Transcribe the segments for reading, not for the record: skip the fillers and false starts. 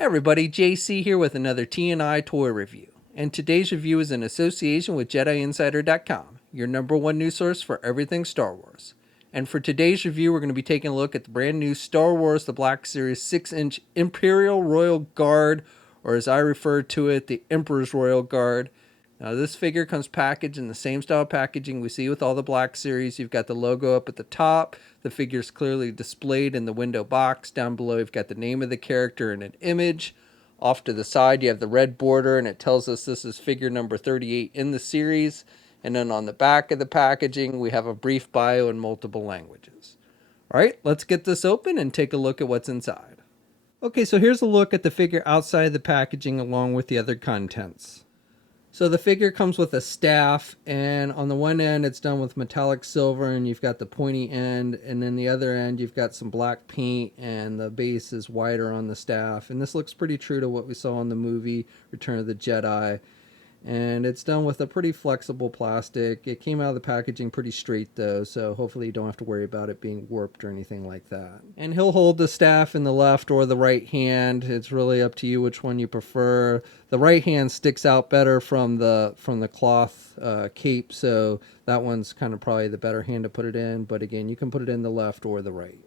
Hey everybody, JC here with another T&I toy review. And today's review is in association with JediInsider.com, your #1 news source for everything Star Wars. And for today's review, we're going to be taking a look at the brand new Star Wars The Black Series 6-inch Imperial Royal Guard, or as I refer to it, the Emperor's Royal Guard. Now this figure comes packaged in the same style packaging we see with all the Black Series. You've got the logo up at the top. The figure's clearly displayed in the window box. Down below you've got the name of the character and an image. Off to the side you have the red border, and it tells us this is figure number 38 in the series. And then on the back of the packaging we have a brief bio in multiple languages. Alright, let's get this open and take a look at what's inside. Okay, so here's a look at the figure outside the packaging along with the other contents. So the figure comes with a staff, and on the one end it's done with metallic silver, and you've got the pointy end, and then the other end you've got some black paint, and the base is wider on the staff. And this looks pretty true to what we saw in the movie Return of the Jedi. And it's done with a pretty flexible plastic. It came out of the packaging pretty straight though, so hopefully you don't have to worry about it being warped or anything like that. And he'll hold the staff in the left or the right hand. It's really up to you which one you prefer. The right hand sticks out better from the cloth cape, so that one's kind of probably the better hand to put it in. But again, you can put it in the left or the right.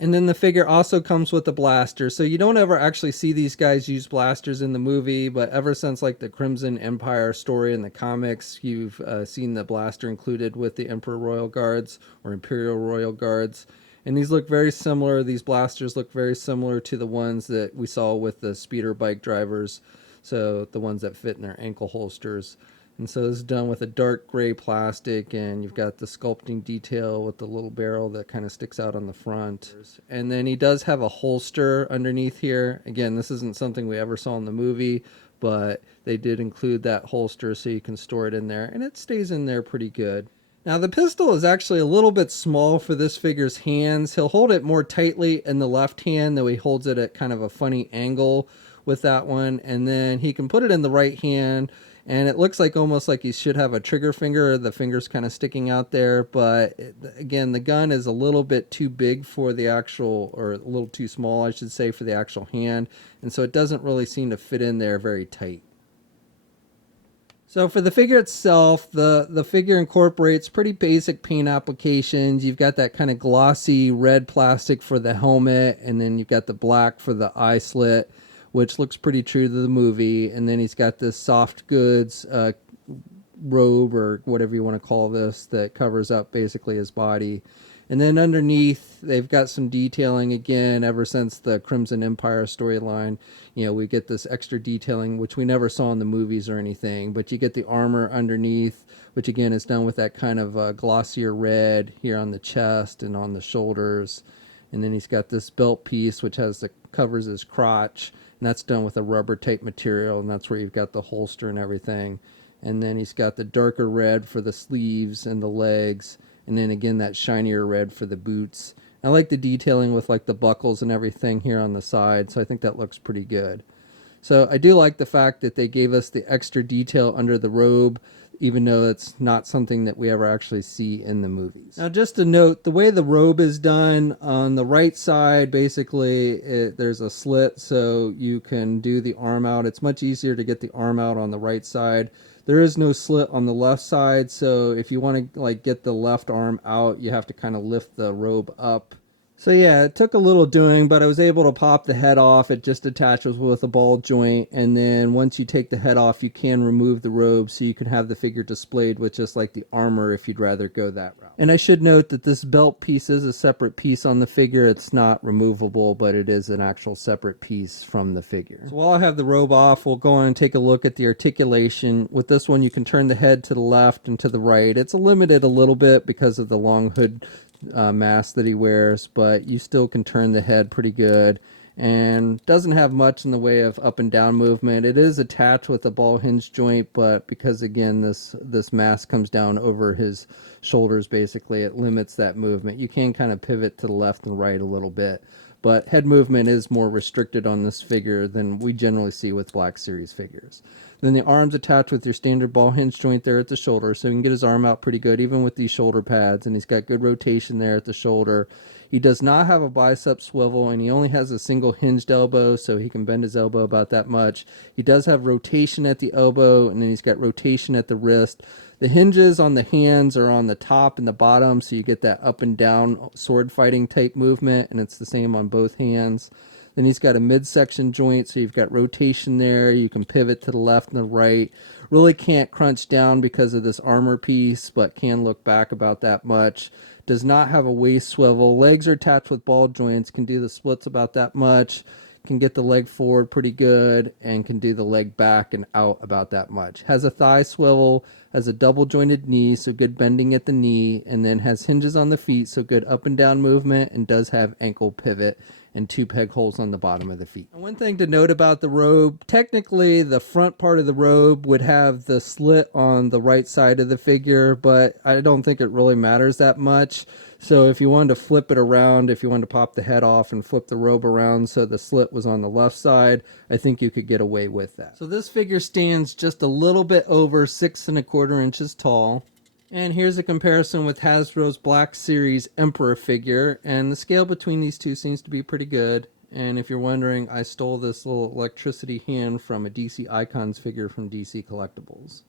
And then the figure also comes with a blaster. So you don't ever actually see these guys use blasters in the movie, but ever since like the Crimson Empire story in the comics, you've seen the blaster included with the Emperor Royal Guards or Imperial Royal Guards. And these look very similar. These blasters look very similar to the ones that we saw with the speeder bike drivers. So the ones that fit in their ankle holsters. And so it's done with a dark gray plastic, and you've got the sculpting detail with the little barrel that kind of sticks out on the front. And then he does have a holster underneath here. Again, this isn't something we ever saw in the movie, but they did include that holster so you can store it in there, and it stays in there pretty good. Now the pistol is actually a little bit small for this figure's hands. He'll hold it more tightly in the left hand, though he holds it at kind of a funny angle with that one. And then he can put it in the right hand, and it looks like almost like he should have a trigger finger. The finger's kind of sticking out there, but again, the gun is a little bit too big for the actual, or a little too small, I should say, for the actual hand. And so it doesn't really seem to fit in there very tight. So for the figure itself, the figure incorporates pretty basic paint applications. You've got that kind of glossy red plastic for the helmet, and then you've got the black for the eye slit, which looks pretty true to the movie. And then he's got this soft goods robe, or whatever you want to call this, that covers up basically his body. And then underneath, they've got some detailing again. Ever since the Crimson Empire storyline, you know, we get this extra detailing, which we never saw in the movies or anything. But you get the armor underneath, which again is done with that kind of glossier red here on the chest and on the shoulders. And then he's got this belt piece, which covers his crotch, and that's done with a rubber type material, and that's where you've got the holster and everything. And then he's got the darker red for the sleeves and the legs, and then again that shinier red for the boots. I like the detailing with like the buckles and everything here on the side, so I think that looks pretty good. So I do like the fact that they gave us the extra detail under the robe, even though it's not something that we ever actually see in the movies. Now just to note, the way the robe is done, on the right side basically there's a slit so you can do the arm out. It's much easier to get the arm out on the right side. There is no slit on the left side, so if you want to like get the left arm out, you have to kind of lift the robe up. So yeah, it took a little doing, but I was able to pop the head off. It just attaches with a ball joint, and then once you take the head off, you can remove the robe so you can have the figure displayed with just like the armor if you'd rather go that route. And I should note that this belt piece is a separate piece on the figure. It's not removable, but it is an actual separate piece from the figure. So while I have the robe off, we'll go on and take a look at the articulation. With this one, you can turn the head to the left and to the right. It's limited a little bit because of the long hood mask that he wears, but you still can turn the head pretty good, and doesn't have much in the way of up and down movement. It is attached with a ball hinge joint, but because again this mask comes down over his shoulders, basically it limits that movement. You can kind of pivot to the left and right a little bit, but head movement is more restricted on this figure than we generally see with Black Series figures. Then the arm's attached with your standard ball hinge joint there at the shoulder, so he can get his arm out pretty good even with these shoulder pads, and he's got good rotation there at the shoulder. He does not have a bicep swivel, and he only has a single hinged elbow, so he can bend his elbow about that much. He does have rotation at the elbow, and then he's got rotation at the wrist. The hinges on the hands are on the top and the bottom, so you get that up and down sword fighting type movement, and it's the same on both hands. Then he's got a midsection joint, so you've got rotation there. You can pivot to the left and the right. Really can't crunch down because of this armor piece, but can look back about that much. Does not have a waist swivel. Legs are attached with ball joints. Can do the splits about that much. Can get the leg forward pretty good, and can do the leg back and out about that much. Has a thigh swivel, has a double jointed knee, so good bending at the knee, and then has hinges on the feet, so good up and down movement, and does have ankle pivot and 2 peg holes on the bottom of the feet. And one thing to note about the robe, technically the front part of the robe would have the slit on the right side of the figure, but I don't think it really matters that much. So if you wanted to flip it around, if you wanted to pop the head off and flip the robe around so the slit was on the left side, I think you could get away with that. So this figure stands just a little bit over 6¼ inches tall. And here's a comparison with Hasbro's Black Series Emperor figure, and the scale between these two seems to be pretty good. And if you're wondering, I stole this little electricity hand from a DC Icons figure from DC Collectibles.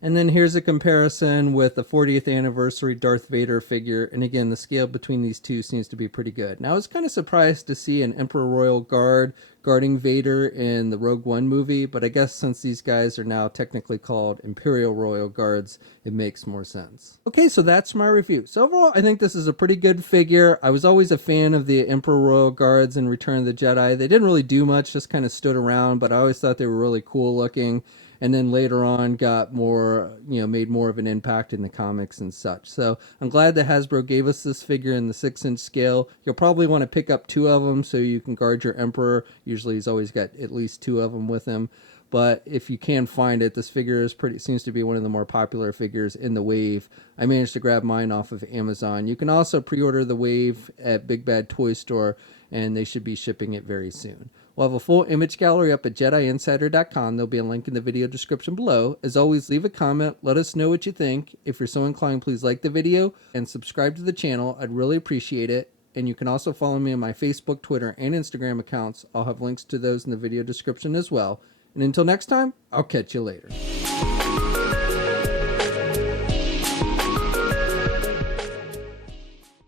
And then here's a comparison with the 40th anniversary Darth Vader figure, and again, the scale between these two seems to be pretty good. Now, I was kind of surprised to see an Emperor Royal Guard guarding Vader in the Rogue One movie, but I guess since these guys are now technically called Imperial Royal Guards, it makes more sense. Okay, so that's my review. So overall, I think this is a pretty good figure. I was always a fan of the Emperor Royal Guards in Return of the Jedi. They didn't really do much, just kind of stood around, but I always thought they were really cool looking. And then later on got more, made more of an impact in the comics and such. So I'm glad that Hasbro gave us this figure in the 6-inch scale. You'll probably want to pick up 2 of them so you can guard your Emperor. Usually he's always got at least 2 of them with him. But if you can find it, this figure seems to be one of the more popular figures in the wave. I managed to grab mine off of Amazon. You can also pre-order the wave at Big Bad Toy Store, and they should be shipping it very soon. We'll have a full image gallery up at JediInsider.com. There'll be a link in the video description below. As always, leave a comment. Let us know what you think. If you're so inclined, please like the video and subscribe to the channel. I'd really appreciate it. And you can also follow me on my Facebook, Twitter, and Instagram accounts. I'll have links to those in the video description as well. And until next time, I'll catch you later.